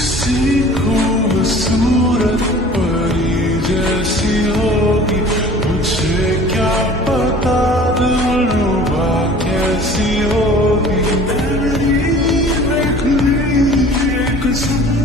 किसी खूबसूरत परी जैसी होगी, मुझे क्या पता दिलरुबा कैसी होगी। मेरी एक सुन